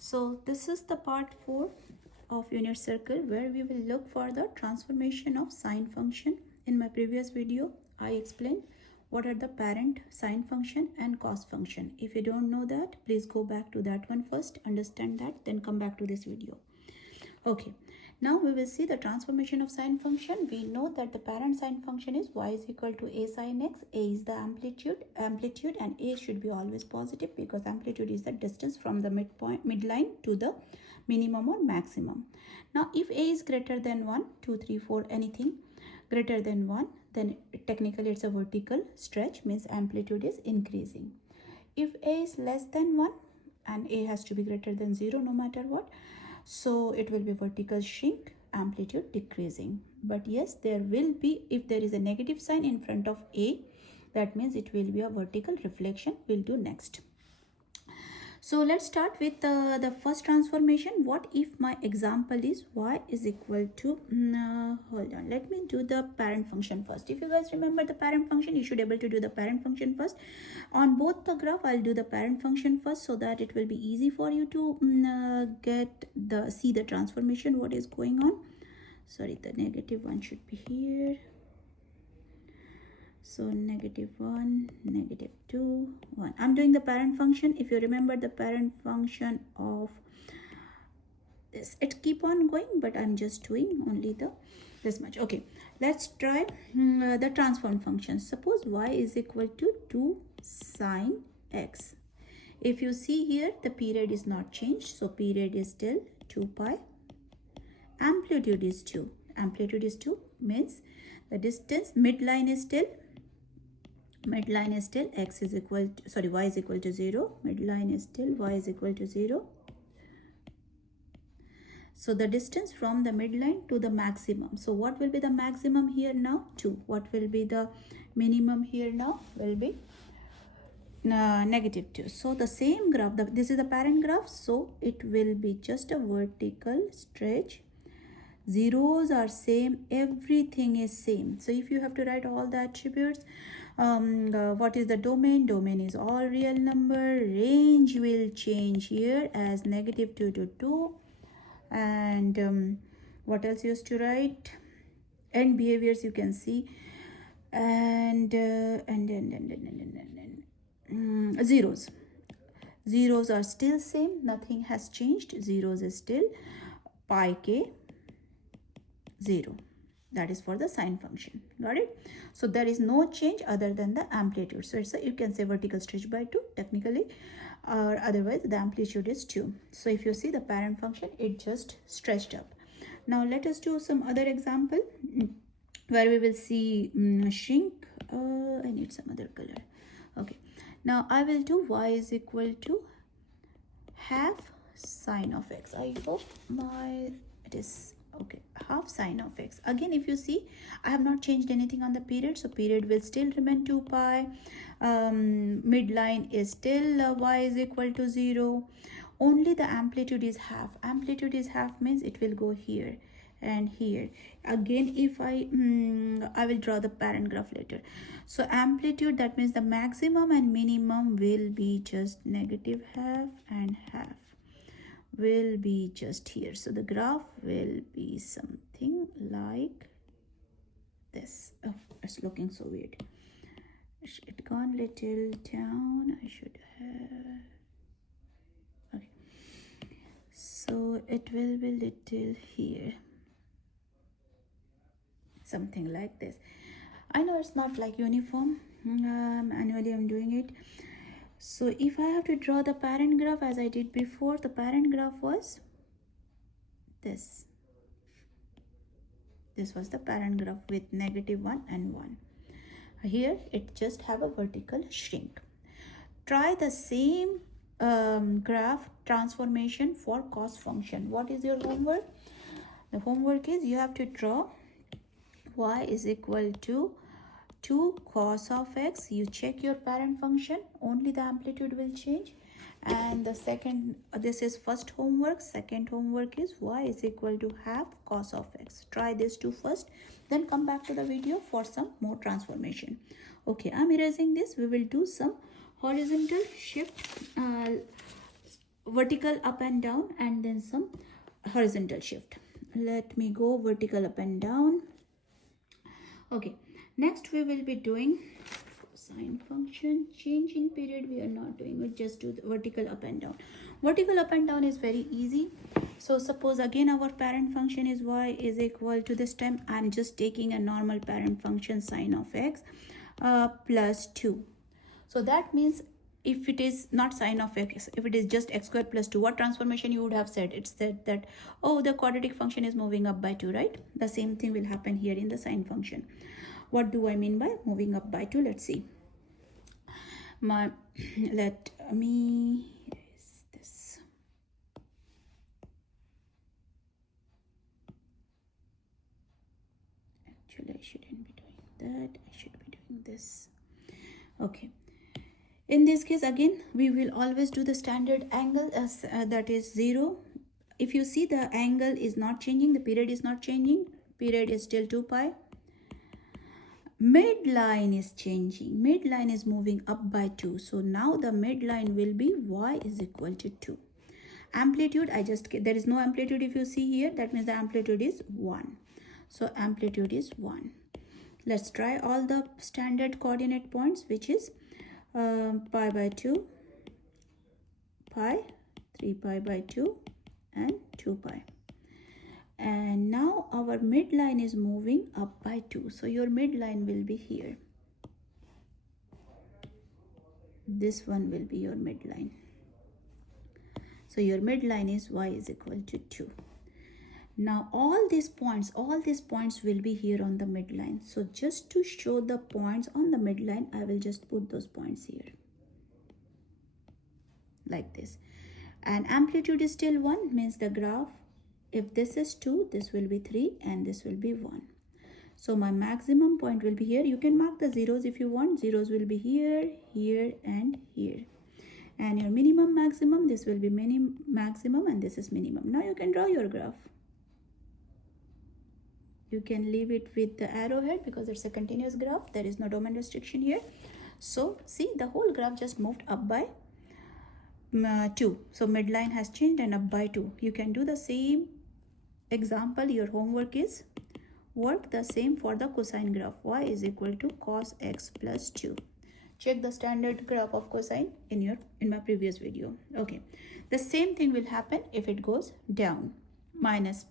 So this is the part 4 of unit circle, where we will look for the transformation of sine function. In my previous video, I explained what are the parent sine function and cos function. If you don't know that, please go back to that one first, understand that, then come back to this video. Okay, now we will see the transformation of sine function. We know that the parent sine function is y is equal to a sine x. A is the amplitude, and a should be always positive because amplitude is the distance from the midline to the minimum or maximum. Now if a is greater than 1, 2, 3, 4, anything greater than 1, then technically it's a vertical stretch, means amplitude is increasing. If a is less than 1, and a has to be greater than 0 no matter what, so it will be vertical shrink, amplitude decreasing. But yes, there will be, if there is a negative sign in front of a, that means it will be a vertical reflection. We'll do next. So let's start with the first transformation. What if my example is y is equal to, hold on, let me do the parent function first. If you guys remember the parent function, you should be able to do the parent function first. On both the graph, I'll do the parent function first so that it will be easy for you to see the transformation, what is going on. Sorry, the negative one should be here. So negative 1, negative 2, 1. I'm doing the parent function. If you remember the parent function of this, it keep on going, but I'm just doing only this much. Okay, let's try the transform function. Suppose y is equal to 2 sine x. If you see here, the period is not changed, so period is still 2 pi. Amplitude is 2. Amplitude is 2 means the distance midline is still x is equal to, sorry, y is equal to 0. Midline is still y is equal to 0. So the distance from the midline to the maximum. So what will be the maximum here now? 2. What will be the minimum here now? Will be negative 2. So the same graph, this is the parent graph, so it will be just a vertical stretch. Zeros are same, everything is same. So if you have to write all the attributes, what is the domain? Domain is all real number. Range will change here as negative 2 to 2. And what else used to write? End behaviors you can see. And zeros. Zeros are still same. Nothing has changed. Zeros is still pi k 0. That is for the sine function. Got it? So there is no change other than the amplitude. So it's you can say vertical stretch by 2 technically, or otherwise the amplitude is 2. So if you see the parent function, it just stretched up. Now let us do some other example where we will see shrink. I need some other color. Okay. Now I will do y is equal to half sine of x. I hope it is okay, half sine of x. Again, if you see, I have not changed anything on the period, so period will still remain 2 pi. Midline is still y is equal to 0. Only the amplitude is half. Amplitude is half means it will go here and here. Again, if I will draw the parent graph later. So amplitude, that means the maximum and minimum will be just negative half and half will be just here. So the graph will be something like this. Oh, it's looking so weird. It gone little down. I should have. Okay. So it will be little here. Something like this. I know it's not like uniform. Manually I'm doing it. So if I have to draw the parent graph as I did before, the parent graph was this. This was the parent graph with negative 1 and 1. Here it just have a vertical shrink. Try the same graph transformation for cos function. What is your homework? The homework is you have to draw y is equal to 2 cos of x. You check your parent function, only the amplitude will change. And the second, this is first homework. Second homework is y is equal to half cos of x. Try this two first, then come back to the video for some more transformation. Okay, I'm erasing this. We will do some horizontal shift vertical up and down, and then some horizontal shift. Let me go vertical up and down. Okay, next we will be doing sine function. Change in period we are not doing, we just do the vertical up and down. Vertical up and down is very easy. So suppose again our parent function is y is equal to, this time I'm just taking a normal parent function sine of x plus 2. So that means if it is not sine of x, if it is just x squared plus 2, what transformation you would have said? It said that, oh, the quadratic function is moving up by 2, right? The same thing will happen here in the sine function. What do I mean by moving up by 2? Let's see. Let me erase this. Actually, I shouldn't be doing that. I should be doing this. Okay. In this case, again, we will always do the standard angle as that is 0. If you see, the angle is not changing, the period is not changing, period is still 2 pi. Midline is changing, midline is moving up by 2. So now the midline will be y is equal to 2. Amplitude, there is no amplitude if you see here, that means the amplitude is 1. So amplitude is 1. Let's try all the standard coordinate points, which is pi by 2, pi, 3 pi by 2, and 2 pi. And now our midline is moving up by 2. So your midline will be here. This one will be your midline. So your midline is y is equal to 2. Now all these points will be here on the midline. So just to show the points on the midline, I will just put those points here. Like this. And amplitude is still 1, means the graph, if this is 2, this will be 3, and this will be 1. So my maximum point will be here. You can mark the zeros if you want. Zeros will be here, here, and here. And your minimum, maximum, this will be maximum, and this is minimum. Now you can draw your graph. You can leave it with the arrowhead because it's a continuous graph. There is no domain restriction here. So see, the whole graph just moved up by 2. So midline has changed and up by 2. You can do the same example. Your homework is work the same for the cosine graph. Y is equal to cos x plus 2. Check the standard graph of cosine in my previous video. Okay, the same thing will happen if it goes down. Minus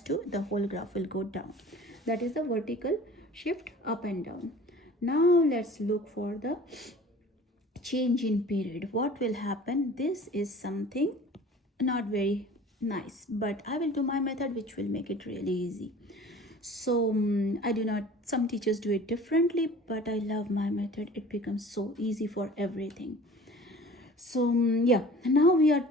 2, the whole graph will go down. That is the vertical shift up and down. Now let's look for the change in period. What will happen? This is something not very nice, but I will do my method, which will make it really easy. So some teachers do it differently, but I love my method. It becomes so easy for everything. So yeah, now we are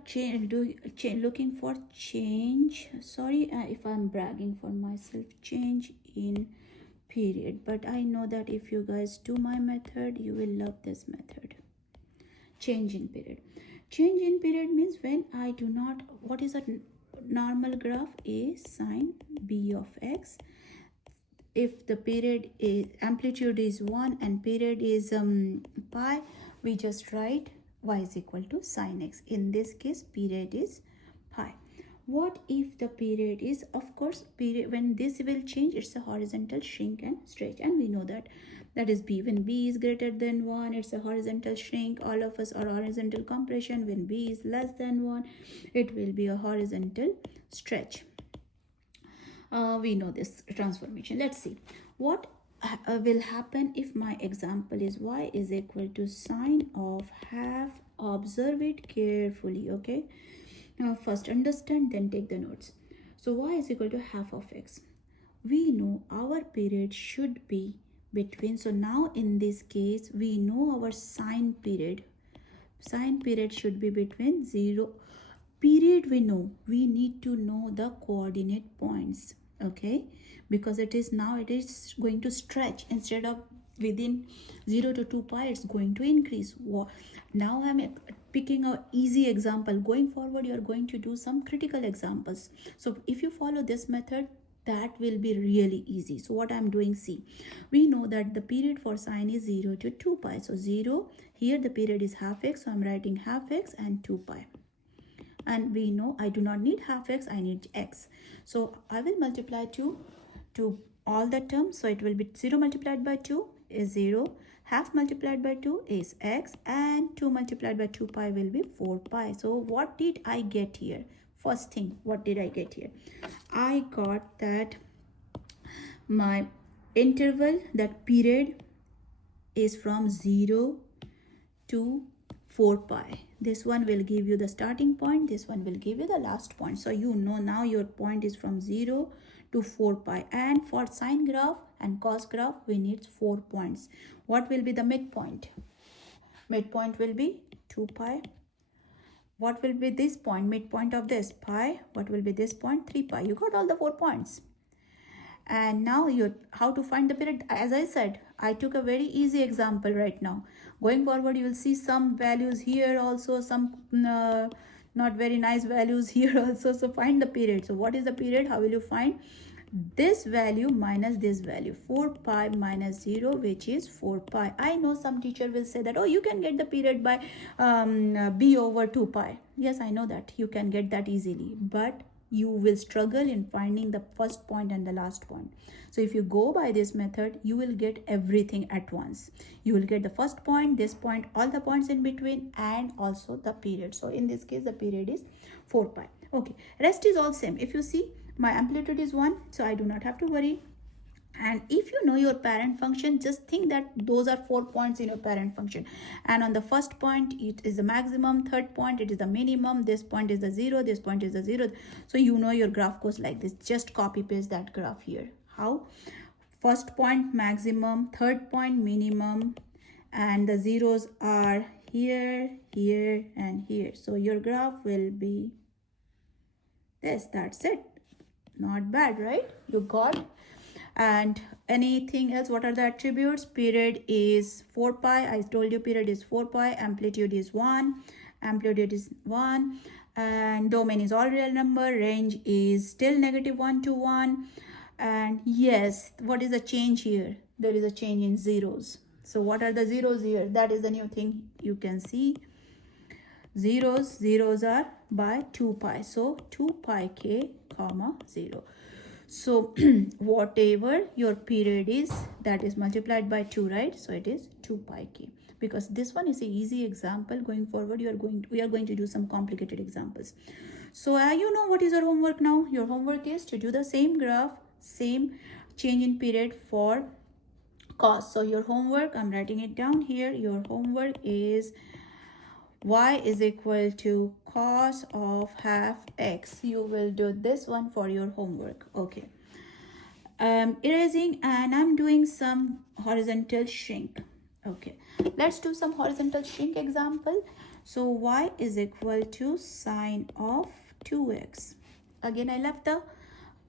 looking for change. Sorry if I'm bragging for myself, change in period, but I know that if you guys do my method, you will love this method. Change in period. Change in period means when I do not, what is a normal graph? A sine b of x. If the period is, amplitude is 1 and period is pi, we just write y is equal to sine x. In this case, period is pi. What if the period is, of course, period, when this will change, it's a horizontal shrink and stretch, and we know that is b. When b is greater than 1, it's a horizontal shrink. All of us are horizontal compression. When b is less than 1, it will be a horizontal stretch. We know this transformation. Let's see what will happen if my example is y is equal to sine of half. Observe it carefully, okay? Now first understand, then take the notes. So y is equal to half of x. We know our period should be between, so now in this case we know our sine period should be between 0. Period we know, we need to know the coordinate points, okay? Because it is going to stretch. Instead of within 0 to 2 pi, it's going to increase. Now I'm picking an easy example. Going forward, you're going to do some critical examples. So if you follow this method, that will be really easy. So what I'm doing, see, we know that the period for sine is 0 to 2 pi. So 0, here the period is half x, so I'm writing half x and 2 pi. and we know I do not need half x, I need x. So I will multiply to all the terms. So it will be 0 multiplied by 2 is 0, half multiplied by 2 is x, and 2 multiplied by 2 pi will be 4 pi. So what did I get here? First thing, what did I get here? I got that my interval, that period, is from 0 to 4 pi. This one will give you the starting point, this one will give you the last point. So you know now your point is from 0 to 4 pi, and for sine graph and cos graph we need 4 points. What will be the midpoint? Midpoint will be 2 pi. What will be this point? Midpoint of this pi. What will be this point? 3 pi. You got all the 4 points. And now how to find the period? As I said, I took a very easy example right now. Going forward, you will see some values here also, some not very nice values here also. So find the period. So what is the period? How will you find? This value minus this value, 4 pi minus 0, which is 4 pi. I know some teacher will say that, oh, you can get the period by b over 2 pi. Yes, I know that you can get that easily, but you will struggle in finding the first point and the last point. So if you go by this method, you will get everything at once. You will get the first point, this point, all the points in between, and also the period. So in this case, the period is 4 pi. Okay, rest is all same. If you see, my amplitude is 1, so I do not have to worry. And if you know your parent function, just think that those are 4 points in your parent function, and on the first point it is the maximum, third point it is the minimum, this point is the 0, this point is the 0. So you know your graph goes like this. Just copy paste that graph here. How? First point maximum, third point minimum, and the zeros are here, here, and here. So your graph will be this. That's it. Not bad, right? You got. And anything else? What are the attributes? Period is 4 pi. I told you period is 4 pi. Amplitude is 1. Amplitude is 1. And domain is all real number. Range is still -1 to 1. And yes, what is the change here? There is a change in zeros. So what are the zeros here? That is the new thing you can see. Zeros are by 2 pi. So 2 pi k comma 0. So whatever your period is, that is multiplied by 2, right? So it is 2 pi k. Because this one is an easy example. Going forward, we are going to do some complicated examples. So you know what is your homework now? Your homework is to do the same graph, same change in period for cos. So your homework, I'm writing it down here. Your homework is y is equal to cos of half x. You will do this one for your homework. Okay. Erasing, and I'm doing some horizontal shrink. Okay. Let's do some horizontal shrink example. So y is equal to sine of 2x. Again, I left the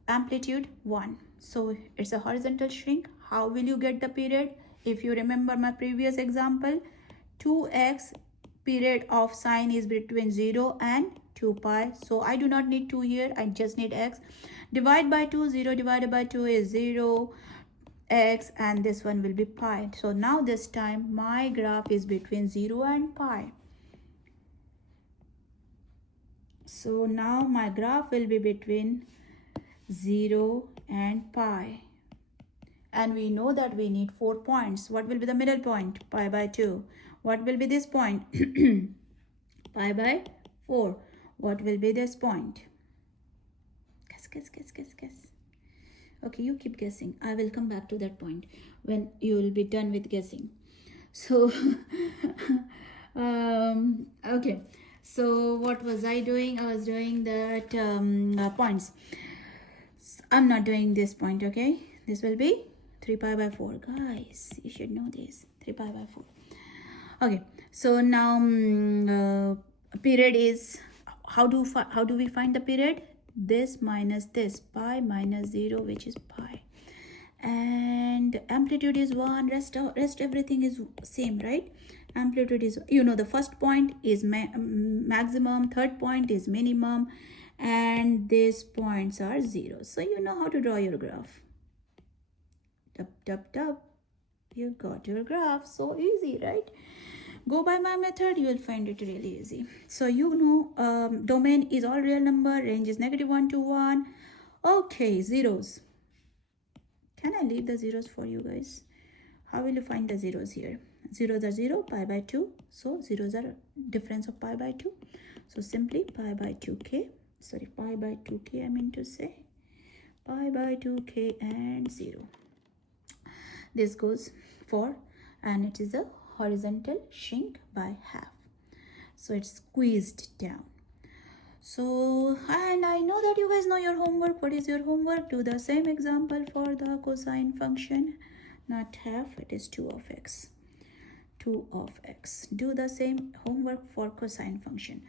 amplitude 1. So it's a horizontal shrink. How will you get the period? If you remember my previous example, 2x period of sine is between 0 and 2 pi. So I do not need 2 here. I just need x. Divide by 2. 0 divided by 2 is 0 x, and this one will be pi. So now this time my graph is between 0 and pi. So now my graph will be between 0 and pi. And we know that we need 4 points. What will be the middle point? Pi by 2. What will be this point? Pi by 4. What will be this point? Guess. Okay, you keep guessing. I will come back to that point when you will be done with guessing. So, okay. So what was I doing? I was doing that points. I'm not doing this point, okay? This will be 3 pi by 4. Guys, you should know this. 3 pi by 4. Okay, so now period is, how do we find the period? This minus this, pi minus 0, which is pi. And amplitude is 1, rest everything is same, right? Amplitude is, you know, the first point is maximum, third point is minimum, and these points are 0. So you know how to draw your graph. Tap. You got your graph. So easy, right? go by my method, you will find it really easy. So you know, domain is all real number, range is -1 to 1. Okay, zeros. Can I leave the zeros for you guys? How will you find the zeros here? Zeros are 0, pi by 2. So zeros are difference of pi by 2. So simply pi by 2k. Sorry, pi by 2k I mean to say. Pi by 2k and 0. This goes for, and it is a horizontal shrink by half. So it's squeezed down. So, and I know that you guys know your homework. What is your homework? Do the same example for the cosine function. Not half, it is 2 of x. 2 of x. Do the same homework for cosine function.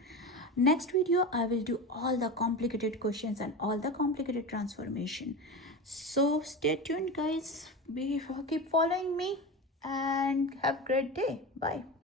Next video, I will do all the complicated questions and all the complicated transformation. So stay tuned, guys. Keep following me and have a great day. Bye.